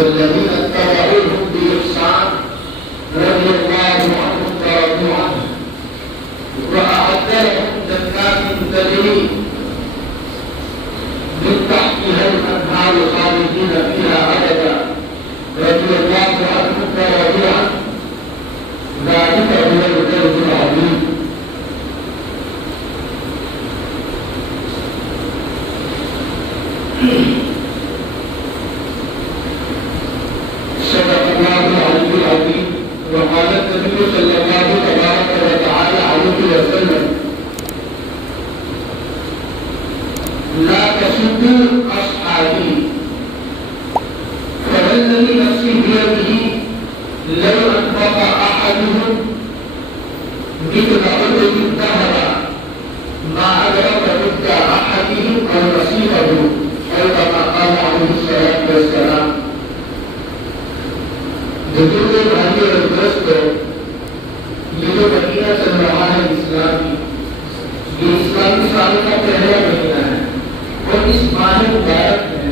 والذين اتبعوهم بإحسان رضي الله عنهم ورضوا عنه وأعد لهم جنات تجري من تحتها الأنهار خالدين فيها أبدا رضي الله عنهم ورضوا عنه ذلك هو الفوز العظيم. صدق الله العلي العظيم. وقال النبي صلى الله تبارك وتعالى عليه وسلم لا تسبوا أصحابي فوالذي نفسي بيده لو أنفق أحدهم مثل أحد الذهب ما أدرك مد أحدهم أو نصيبه أو كما قال عليه الصلاة والسلام. بزرگ بھائی اور دوستوں، یہ جو مہینہ چل رہا ہے اسلامی، یہ اسلامی سال کا پہلا مہینہ ہے اور اس ماہ مبارک میں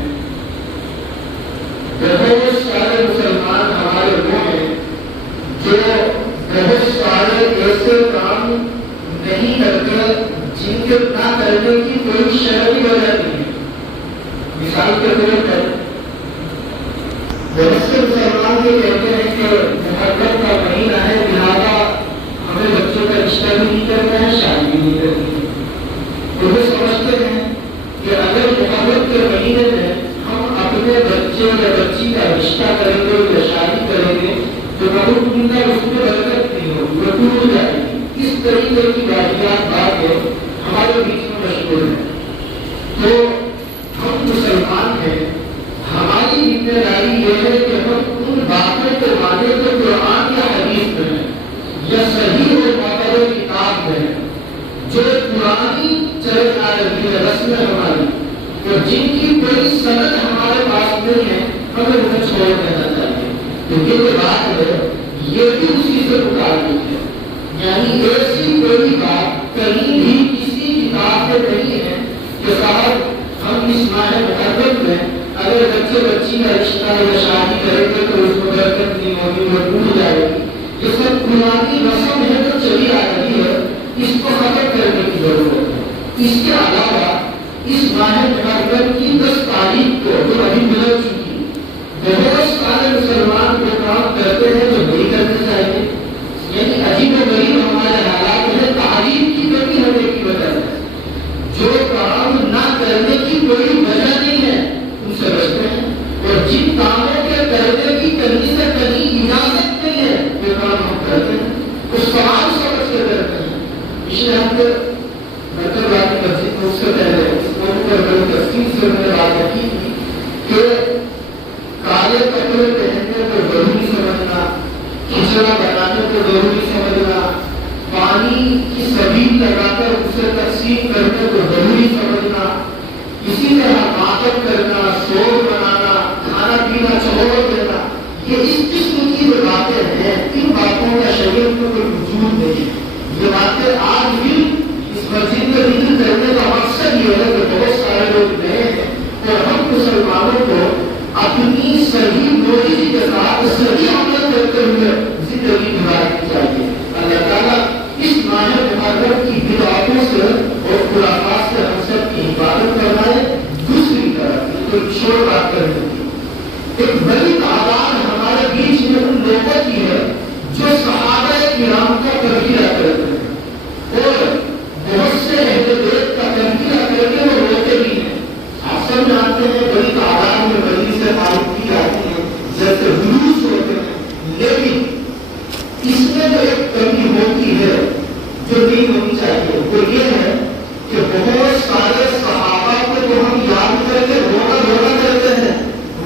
بہت سارے مسلمان ہمارے وہ ہیں جو بہت سارے ایسے کام نہیں کرتے جن کے نہ کرنے کی کوئی شرعی وجہ نہیں ہے. مثال کے طور پر بہت سے مسلمان یہ کہتے ہیں کہ محرم کا مہینہ ہے لہٰذا ہمیں بچوں کا رشتہ بھی نہیں کرنا ہے، شادی بھی نہیں کرنی ہے. تو وہ سمجھتے ہیں کہ اگر محرم کے مہینے میں ہم اپنے بچے یا بچی کا رشتہ کریں گے یا شادی کریں گے تو بہت عمدہ اس میں برکت نہیں ہوگی، وہ ٹوٹ جائے گی. اس طریقے کی واقعات باتیں ہمارے بیچ میں مشہور ہیں. تو ہم مسلمان ہیں، ہماری ذمہ داری یہ ہے کہ ہم ان باتوں کو مانیں جو قرآن یا حدیث میں ہے یا صحیح اور معتبر کتاب میں ہے، جو پرانی چل آ رہی ہے رسم ہماری اور جن کی کوئی سند ہمارے پاس نہیں ہے، ہمیں انہیں چھوڑ دینا چاہیے. تو یہ جو بات ہے یہ بھی اسی سے متعلق ہے. یعنی ایسی کوئی بات کہیں بھی کسی کتاب میں نہیں ہے کہ صاحب ہم اس ماہ محرم میں اگر بچے بچی کا رشتہ یا شادی کریں گے تو اس میں برکت نہیں ہوگی، وہ ٹوٹ جائے گی. یہ سب پرانی رسم ہے جو چلی آ رہی ہے، اس کو ختم کرنے کی ضرورت ہے. اس کے علاوہ اس ماہ محرم کی 10 تاریخ کو جو ابھی گزر چکی بہت سارے مسلمان وہ کام کرتے ہیں جو نہیں کرنے چاہیے. یعنی عجیب و غریب ہمارے حالات میں تعریف کی کمی ہونے کی وجہ سے جو کام نہ کرنے کی کوئی وجہ نہیں ہے ان سے بچتے ہیں، اور جن کاموں کے کرنے کی کمی سے کہیں اجازت نہیں ہے وہ کام ہم کرتے ہیں، وہ سوال سمجھ کے کرتے ہیں. پچھلے ہفتے مرکز والی مسجد میں اس سے پہلے اس موضوع پر بڑی تفصیل سے میں نے بات رکھی تھی کہ کالے کپڑے پہننے کو ضروری سمجھنا، کھچڑا بنانے کو ضروری سمجھنا، پانی کی سبیل لگا کر اسے تقسیم کرنے کو ضروری سمجھنا، اسی طرح عادت کرنا، شور بنانا، کھانا پینا چھوڑ دینا، یہ اس قسم کی جو باتیں ہیں ان باتوں کا شریعت میں کوئی وجود نہیں ہے. یہ باتیں آج بھی اس مسجد میں ذکر کرنے کا مقصد یہ ہے کہ بہت سارے لوگ نئے ہیں اور ہم مسلمانوں کو اپنی صحیح روزی کے ساتھ صحیح عمل کرتے ہوئے زندگی گزارنی چاہیے. اللہ تعالیٰ اس ماہ محرم کی بدعتوں سے اور خرافات سے ہم سب کی حفاظت کرائے. دوسری طرف کوئی چھوڑ بات کرنے کی ایک بڑی تعداد ہمارے بیچ میں ان لوگوں کی ہے جو صحابہ کرام کا تذکرہ کرتے ہیں اور بہت سے اہل بیت کا تذکرہ کر کے وہ روتے بھی ہیں. آپ سب جانتے ہیں بڑی تعداد میں بڑی سے معلوم کی جاتی ہے جیسے جلوس ہوتے ہیں، لیکن اس میں جو ایک کمی ہوتی ہے جو نہیں ہونی چاہیے وہ یہ ہے کہ بہت سارے صحابہ کو جو ہم یاد کر کے رونا رونا کرتے ہیں،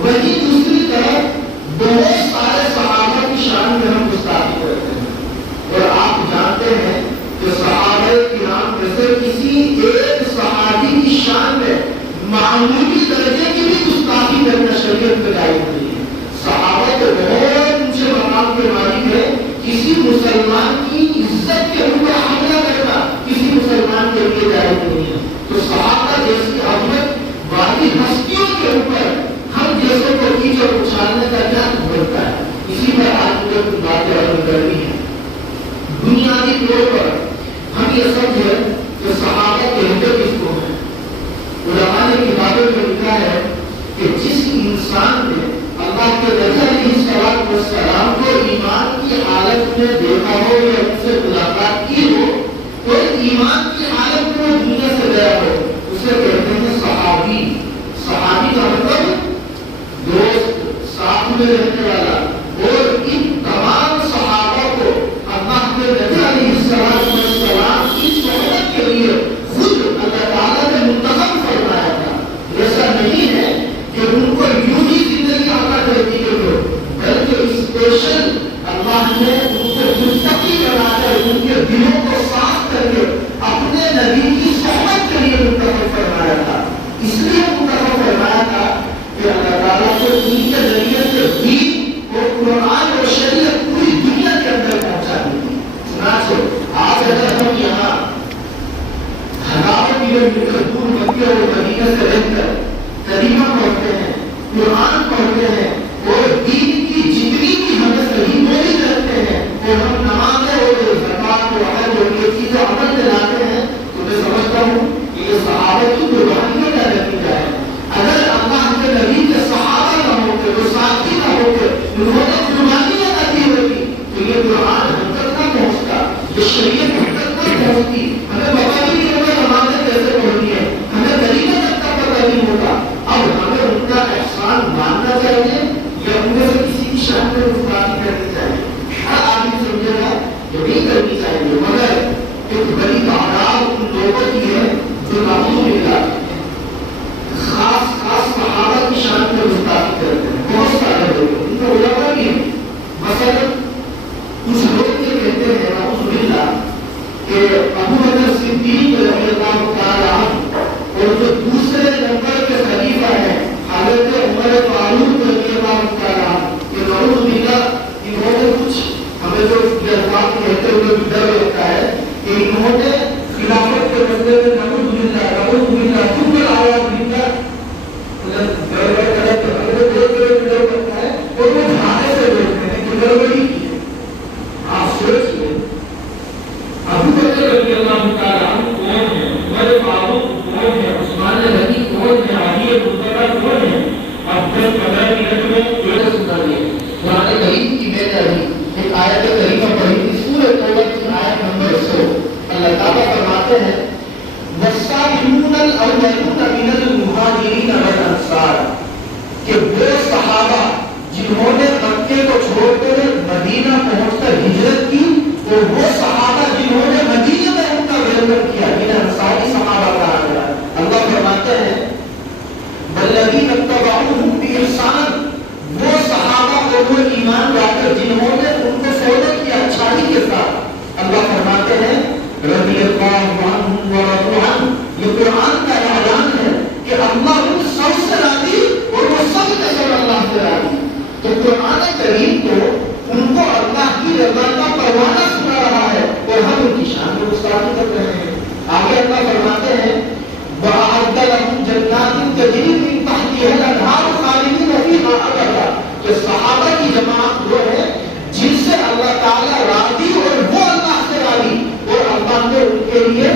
وہی دوسری طرف بہت سارے صحابہ کی شان میں ہم گستاخی کرتے ہیں. اور آپ جانتے ہیں کہ صحابہ کرام میں سے کسی ایک صحابی کی شان میں معمولی درجے کی بھی گستاخی کرنا شریعت میں جائز نہیں ہے. صحابہ تو بہت اونچے مقام کے مالک ہے. کسی مسلمان کی عزت کے اوپر حملہ کرنا کسی مسلمان کے لیے جائز نہیں ہے. تو صحابہ جیسی عظمت والی ہستیوں کے اوپر ہم جیسے کو کیچڑ اچھالنے کا کہ نبی علیہ السلام کو ایمان کی حالت میں دیکھا ہو یا ان سے ملاقات کی ہو، کوئی ایمان کی حالت میں دنیا سے گیا ہو، اسے کہتے ہیں صحابی۔ صحابی کا مطلب دوست، ساتھ میں رہنے والا۔ اور ان تمام صحابہ کو اللہ کے نبی علیہ السلام کی صحبت کے لیے خود اللہ تعالیٰ نے منتخب فرمایا تھا۔ ایسا نہیں ہے کہ ان کو یوں ہی زندگی عطا کر دی گئی، بلکہ اسپیشل اللہ نے ان کو متقی بنا کر ان کے دلوں کو صاف کر کے اپنے نبی کی صحبت کے لیے منتخب فرمایا تھا۔ اس لیے منتخب فرمایا تھا کہ اللہ تعالیٰ کو ان کے ذریعے سے دین اور قرآن اور شریعت پوری دنیا کے اندر پہنچانی تھی۔ چنانچہ آج اگر ہم یہاں ہزاروں کلو میٹر دور مکے اور مدینہ سے رہ کر کلمہ پڑھتے ہیں، قرآن پڑھتے ہیں اور دین کی جتنی بھی ہمیں صحیح بولی کرتے ہیں اور ہم نمازیں اور زکات اور حج اور یہ چیزیں عمل میں لاتے ہیں، تو میں سمجھتا ہوں کہ یہ صحابہ کی قربانیوں کا نتیجہ ہے۔ اگر اللہ کے نبی کے صحابہ نہ ہوتے، وہ ساتھی نہ ہوتے، انہوں نے قربانیاں نہ دی ہوتی، تو یہ قرآن ہم تک نہ پہنچتا، یہ شریعت ہم تک نہ پہنچتی، ہمیں پتہ بھی نہیں ہوگا نمازیں کیسے پڑھنی ہے، ہمیں کلمہ تک کا پتہ نہیں ہوتا۔ اب ہمیں ان کا احسان ماننا چاہیے یا ان میں سے کسی کی شان میں گفتگو کرنی چاہیے؟ ہر آدمی سمجھے گا یہ نہیں کرنی چاہیے، مگر ایک بڑی تعداد ان لوگوں کی ہے جو نعوذ خاص صحابہ کی شان میں گفتگو کرتے ہیں۔ بہت سارے لوگ ان کو علماء بھی ہیں، مثلا کچھ لوگ یہ کہتے ہیں نعوذ باللہ کہ ابو بکر صدیق رضی اللہ تعالی عنہ اور جو دوسرے نمبر کے خلیفہ ہیں حضرت عمر فاروق رضی اللہ تعالی عنہ، کہ نعوذ باللہ انہوں نے کچھ ہمیں جو الفاظ کہتے ہوئے بھی ڈر لگتا ہے کہ انہوں نے خلافت کے مسئلے میں نعوذ باللہ چپ آواز باللہ اور وہ دھانے سے بولتے ہیں کہ گڑبڑی کی ہے۔ آپ سوچئے ابو بکر رضی اللہ تعالیٰ عنہ کون ہے، عمر فاروق کون ہے، عثمان غنی کون ہے، علی مرتضیٰ کون ہے؟ اب 10-15 منٹ میں یہ سنا دیے۔ قرآن کریم کی میں نے ابھی ایک آیت کریمہ پڑھی تھی، سورۃ توبہ کی آیت نمبر 100۔ اللہ تعالیٰ فرماتے ہیں والسابقون الاولون من المہاجرین والانصار، کہ وہ صحابہ جنہوں نے مکے کو چھوڑ کر مدینہ پہنچ کر ہجرت کی، اور وہ صحابہ جنہوں نے مدینہ میں ان کا ویلکم کیا، جنہیں انصاری صحابہ کہا گیا۔ اللہ فرماتے ہیں والذین اتبعوہم بإحسان، وہ صحابہ اور وہ ایمان لا کر جنہوں نے ان کو فالو کیا اچھائی کے ساتھ۔ اللہ فرماتے ہیں رضی اللہ عنہم ورضوا عنہ، یہ قرآن کا اعلان ہے کہ اللہ ان سب سے راضی اور وہ سب کے سب اللہ سے راضی۔ تو قرآن کریم تو ان کو اللہ کی رضا کا پروانہ سنا رہا ہے اور ہم ان کی شان میں گستاخی کر رہے ہیں۔ آگے اللہ فرماتے ہیں وَأَعَدَّ لَهُمْ جَنَّاتٍ تَجْرِي مِن تَحْتِهَا الْأَنْهَارُ خَالِدِينَ فِيهَا أَبَدًا، کہ صحابہ کی جماعت وہ ہے جن سے اللہ تعالیٰ راضی اور وہ اللہ سے راضی، اور اللہ نے ان کے لیے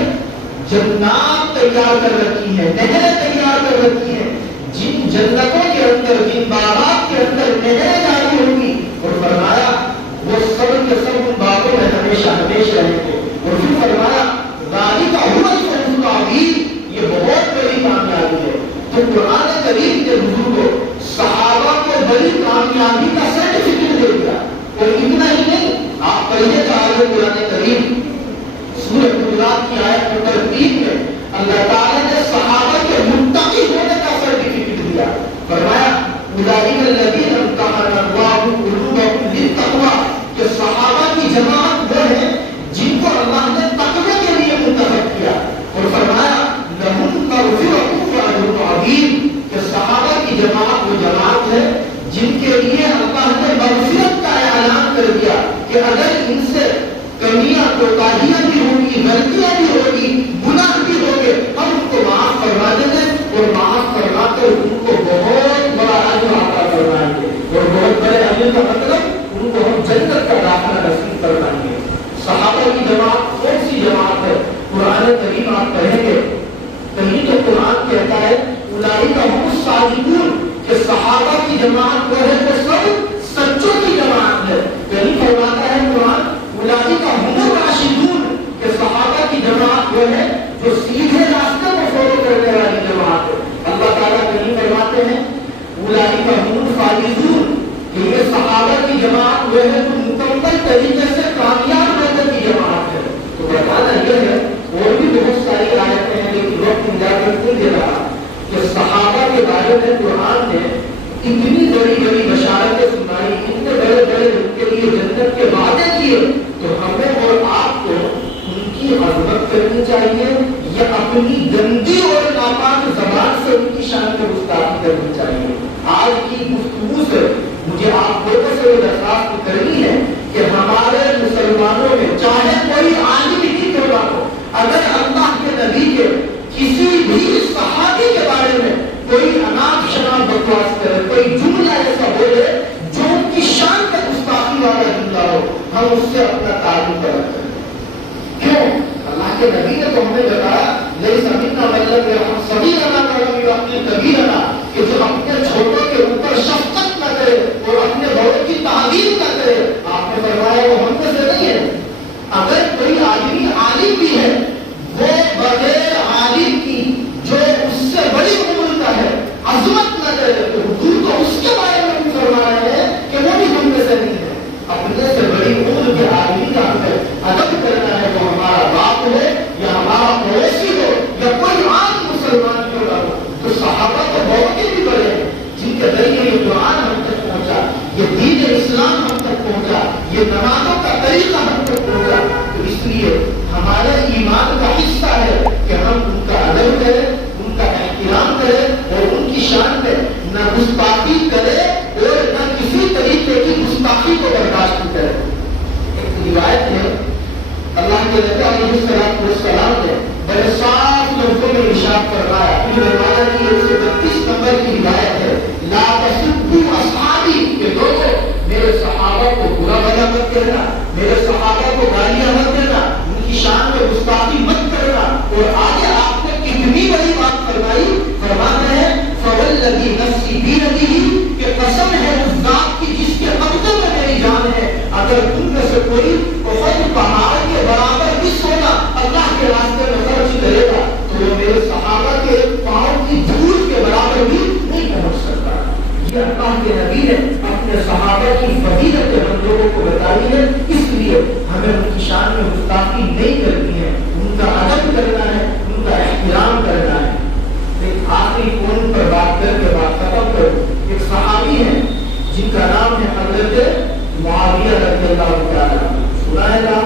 جنات تیار کر رکھی ہے، نہریں تیار کر رکھی ہیں، جن جنتوں کے اندر، جن باغات کے اندر نہریں جاری ہوگی، اور فرمایا وہ سب کے سب ان باغوں میں ہمیشہ ہمیشہ رہیں گے۔ اور پھر فرمایا ذالک ھو الفوز العظیم، یہ بہت بڑی کامیابی ہے۔ تو قرآن کریم کے بزرگوں صحابہ کو بڑی کامیابی کا سرٹیفکیٹ دے دیا، اور اتنا ہی نہیں، آپ پڑھیے چاہے قرآن کریم سورۃ حجرات کی آیت نمبر 3 میں اللہ تعالیٰ نے صحابہ کے متقی ہونے کا سرٹیفکیٹ دیا۔ فرمایا اولئک الذین امتحن اللہ قلوبہم للتقوی، کہ صحابہ کی جماعت وہ ہے جن کو اللہ نے تقوی کے لیے منتخب کیا، اور فرمایا لہم مغفرۃ واجر عظیم، کہ صحابہ کی جماعت وہ جماعت ہے جن کے لیے اللہ نے مغفرت کا اعلان کر دیا کہ اگر ان سے کمیاں کوتاہیاں بھی ہوگی، غلطیاں بھی ہوگی، گناہ بھی ہوگے، ہم ان کو معاف فرما دیں گے، اور معاف فرما کر ان کو بہت بڑا اجر عطا فرمائیں گے، اور بہت بڑے اجر کا مطلب ان کو ہم جنت کا داخلہ نصیب فرمائیں گے۔ صحابہ کی جماعت کون سی جماعت ہے؟ قرآن کریم آپ پڑھیں گے کہیں تو قرآن کہتا ہے اولئک ھم الصادقون، کہ صحابہ کی جماعت وہ ہے جو سب جماعت وہ ہے جو مکمل طریقے سے کامیاب ہونے کی جماعت ہے. تو بتانا یہ ہے، اور بھی بہت ساری آیتیں ہیں لیکن وقت اجازت نہیں دے رہا، کہ صحابہ کے بارے میں قرآن نے اتنی بڑی بڑی بشارتیں سنائی، اتنے بڑے بڑے ان کے لیے جنت کے وعدے کیے. تو ہمیں اور آپ کو ان کی عظمت کرنی چاہیے یا اپنی گندی اور ناپاک زبان سے ان کی شان میں گستاخی کرنی چاہیے؟ آج کی گفتگو سے مجھے آپ لوگوں سے یہ درخواست کرنی ہے کہ ہمارے مسلمانوں میں چاہے کوئی عالم ہی کیوں نہ ہو، اگر اللہ کے نبی کے کسی بھی صحابی کے بارے میں کوئی اناپ شناپ بکواس کرے، کوئی جملہ ایسا بولے جو ان کی شان کا گستاخی والا جملہ ہو، ہم اس سے اپنا تعلق رکھتے ہیں. کیوں؟ اللہ کے نبی نے تو ہمیں بتایا نہیں سمجھنا مطلب ہے ہم سبھی اپنے کبھی رہنا کہ جو اپنے چھوٹوں کے اوپر شفقت نہ کرے اور اپنے بڑوں کی تعظیم نہ کرے. آپ نے فرمایا وہ ہم میں سے نہیں ہے. اگر کوئی آدمی عالم بھی ہے، وہ بغیر عالم کی جو اس سے بڑی عمر کا ہے عظمت نہ کرے، تو حضور تو اس کے بارے میں بھی فرما رہے ہیں کہ وہ بھی ہم میں سے نہیں ہے. اپنے سے بڑی عمر کے آدمی کا ادب کرنا ہے، وہ ہمارا باپ ہو یا ہمارا پڑوسی ہو یا کوئی عام مسلمان کیوں نہ ہو. تو صحابہ تو بہت ہی بھی بڑے ہیں جن کے ذریعے یہ قرآن ہم تک پہنچا، یہ دین اسلام ہم تک پہنچا، یہ نمازوں کا طریقہ ہم تک پہنچا. تو اس لیے ہمارے ایمان کا حصہ ہے کہ ہم ان کا ادب کریں، ان کا احترام کریں اور ان کی شان میں نہ گستاخی کریں اور نہ کسی طریقے کی گستاخی کو برداشت کریں. ایک روایت ہے اللہ کے نبی علیہ السلام نے بڑے صاف لفظوں میں ارشاد فرمایا، فرمایا کہ 132 نمبر کی روایت ہے، لا تسبوا اصحابی، کہ لوگوں میرے صحابہ کو برا بھلا مت کہنا، میرے صحابہ کو گالیاں مت دینا، ان کی شان میں گستاخی مت کرنا. اور آگے آپ نے کتنی بڑی بات فرمائی، فرماتے ہیں فوالذی نفسی بیدہ، کہ قسم ہے اس ذات کی جس کے قبضے میں میری جان ہے، اگر تم میں سے کوئی بہت پہاڑ کے برابر بھی سونا اللہ کے راستے میں خرچ کرے گا تو وہ میرے صحابہ کے ایک پاؤں کی دھول کے برابر بھی نہیں پہنچ سکتا. یہ اللہ کے نبی نے اپنے صحابہ کی فضیلت ہم لوگوں کو بتائی ہے، اس لیے ہمیں ان کی شان میں گستاخی نہیں کرنی ہے، ان کا ادب کرنا ہے، ان کا احترام کرنا ہے. ایک آخری پوائنٹ پر بات کر کے بات ختم کروں. ایک صحابی ہیں جن کا نام ہے حضرت معاویہ رضی اللہ تعالیٰ. سنا ہے نا؟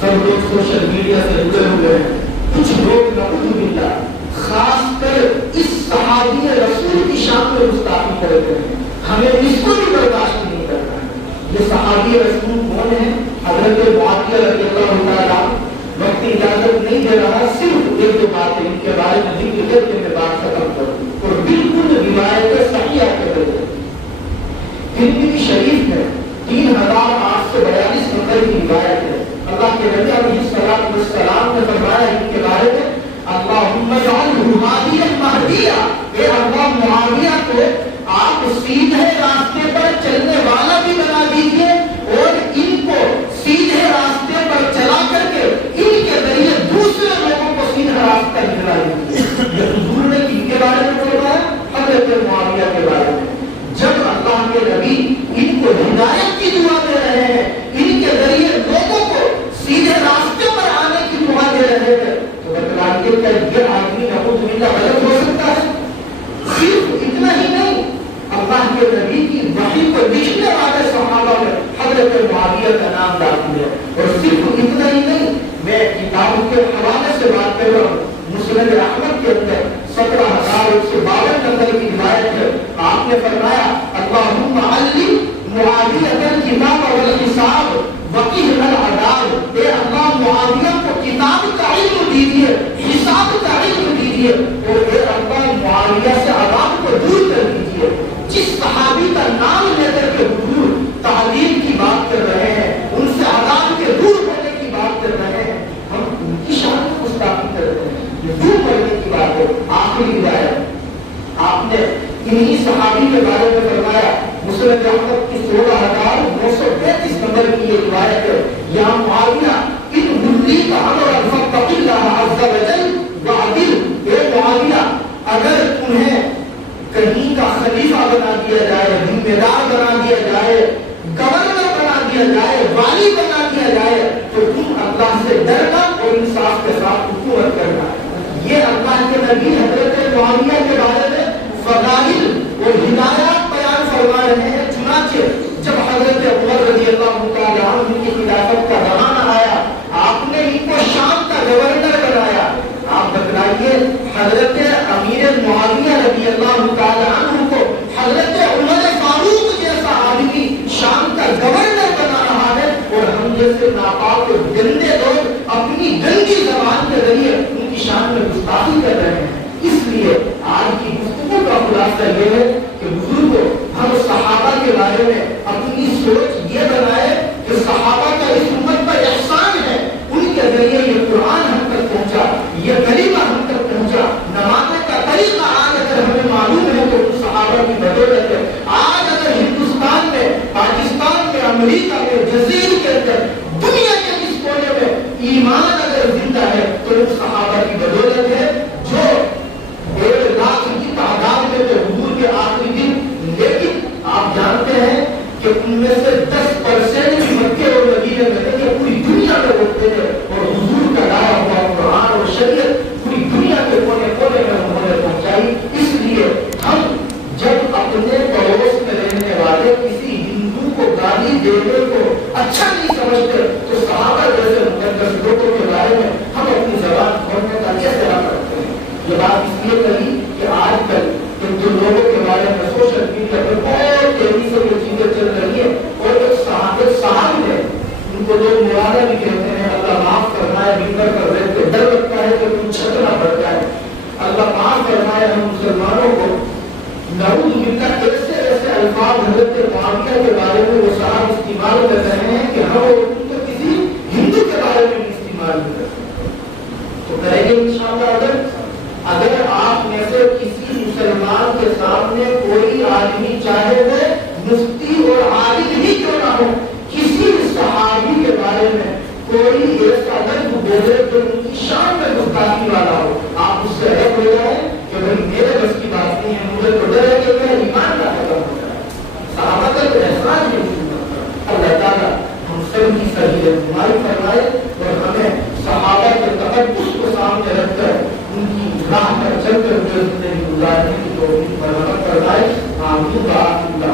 سب لوگ سوشل میڈیا سے جڑے ہوئے ہیں. کچھ لوگ نعوذ باللہ خاص کر اس صحابی رسول کی شان میں گستاخی کرتے ہیں. ہمیں اس کو بھی برداشت نہیں کرنا ہے. یہ صحابی رسول کون ہے؟ حضرت معاویہ رضی اللہ تعالیٰ. وقت اجازت نہیں دے رہا، صرف ایک دو باتیں ان کے بارے میں ذکر کر کے میں بات ختم کروں اور بالکل روایت صحیح آتے رہتے. ترمذی شریف میں 3842 نمبر کی روایت ہے. اللہ کے نبی علیہ السلام نے فرمایا ان کے بارے میں، اللہم اجعلہ ہادیا مہدیا، اے اللہ معاویہ کو آپ سیدھے راستے پر چلنے والا بھی بنا دیجیے اور ان کو سیدھے راستے پر چلا کر کے ان کے ذریعے دوسرے لوگوں کو سیدھا راستہ دکھلا دیجیے. یہ حضور نے ان کے بارے میں فرمایا، حضرت معاویہ کے بارے میں. جب اللہ کے نبی ان کو ہدایت کی دعا دے رہے ہیں، ان کے ذریعے لوگوں کو سیدھے راستے پر آنے کی دعا دے رہے ہیں، تو بتلائیے کہ یہ آدمی نعوذ باللہ غلط ہو سکتا ہے؟ صرف اتنا ہی نہیں، اللہ کے نبی کی وحی کو لکھنے والے صحابہ میں حضرت معاویہ کا نام داخل ہے. اور صرف اتنا ہی نہیں، میں کتاب کے حوالے سے بات کر رہا ہوں. مسند احمد کے اندر 17152 نمبر کی روایت ہے. آپ نے فرمایا، اللہم علم معاویہ الکتاب والحساب وقیہ العذاب، اے اللہ معاویہ کو کتاب کا علم دیجیے، حساب کا علم دیجیے اور اے اللہ معاویہ سے عذاب کو دور کر دیجیے. جس صحابی کا نام لے کر کے حضور تعلیم کی بات کر رہے ہیں، ان سے عذاب کے دور ہونے کی بات کر رہے ہیں، ہم ان کی شان میں گستاخی کرتے ہیں. یہ دور کرنے کی بات ہے. آخری ہدایت آپ نے انہی صحابی کے بارے میں فرمایا. مسند احمد کی 16933 نمبر کی یہ روایت ہے، یا معاویہ ان ملیک امرا فاتق اللہ عز وجل وعدل، اے معاویہ اگر تمہیں کہیں کا خلیفہ بنا دیا جائے، ذمہ دار بنا دیا جائے، گورنر نبی حضرت معاویہ کے بارے میں فضائل اور ہدایات بیان فرما رہے ہیں. چنانچہ جب حضرت عمر رضی اللہ تعالیٰ عنہ کی خلافت کا زمانہ آیا, آپ نے ان کو شام کا گورنر بنایا. آپ بتلائیے حضرت امیر معاویہ رضی اللہ تعالیٰ عنہ کو حضرت عمر فاروق جیسا آدمی شام کا گورنر بنا رہا ہے, اور ہم جیسے ناپاک گندے لوگ اپنی گندی زبان کے ذریعے ان کی شان میں گستاخی کر رہے ہیں. اس لیے آج کی گفتگو کا خلاصہ یہ ہے کہ بزرگوں, ہم صحابہ کے بارے میں اپنی سوچ یہ بنائے کہ صحابہ کا اس امت پر احسان ہے, ان کے ذریعے یہ قرآن ہم تک پہنچا, یہ کلمہ ہم تک پہنچا. نماز کا طریقہ آج اگر ہمیں معلوم ہے تو ان صحابہ کی بدولت ہے. آج اگر ہندوستان میں, پاکستان میں, امریکہ میں, جزیرے کے اندر, دنیا کے اس کونے میں ایمان اگر زندہ ہے تو ان صحابہ کی بدولت ہے, جو 1.5 لاکھ کی تعداد میں تھے حضور کے آخری دن. لیکن آپ جانتے ہیں کہ ان میں سے 10% بھی مکے اور مدینے میں تھے, کہ پوری دنیا میں ہوتے تھے, اور حضور کا لایا ہوا قرآن اور شریعت پوری دنیا کے کونے کونے میں انہوں نے پہنچائی. اس لیے ہم جب اپنے پڑوس میں رہنے والے کسی ہندو کو گالی دینے کو اچھا نہیں سمجھتے تو صحابہ جیسے مقدس لوگوں کے بارے میں ہم اپنی زبان کھولنے کا کیسے حق رکھتے ہیں. یہ بات اس لیے کہی کہ آج کل جو لوگوں کے بارے میں سوشل میڈیا پر بہت تیزی سے یہ چیزیں چل رہی ہیں, اور ایک صاحب ہے, ان کو لوگ مرادہ بھی کہتے ہیں, اللہ معاف فرمائے, منبر پر رہتے ڈر لگتا ہے کہ کچھ چھتنا پڑ جائے. اللہ معاف فرمائے ہم مسلمانوں کو نعوذ باللہ ایسے الفاظ حضرت معاویہ کے بارے میں وہ صاحب استعمال کر رہے ہیں کہ ہم ان کو کسی ہندو کے بارے میں بھی استعمال کر رہے ہیں. تو کریں گے انشاءاللہ. اگر آپ میں سے کسی مسلمان کے سامنے کوئی آدمی, چاہے وہ مفتی اور عالم ہی کیوں نہ ہو, کسی صحابی کے بارے میں کوئی ایسا لفظ بولے جو ان کی شان میں گستاخی والا ہو, آپ اس سے الگ ہو جائیں کہ بھائی میرے بس کی بات نہیں ہے, مجھے تو ڈر ہے کہ میرا ایمان کا ختم ہو جائے. صحابہ کا تو احسان نہیں. اللہ تعالیٰ ہم سب کی صحیح رہنمائی فرمائے, اور ہمیں صحابہ کے تقدس کو سامنے رکھ کر ان کی راہ پر چل کر زندگی گزارنے کی توفیق فراہم فرمائے. آمین.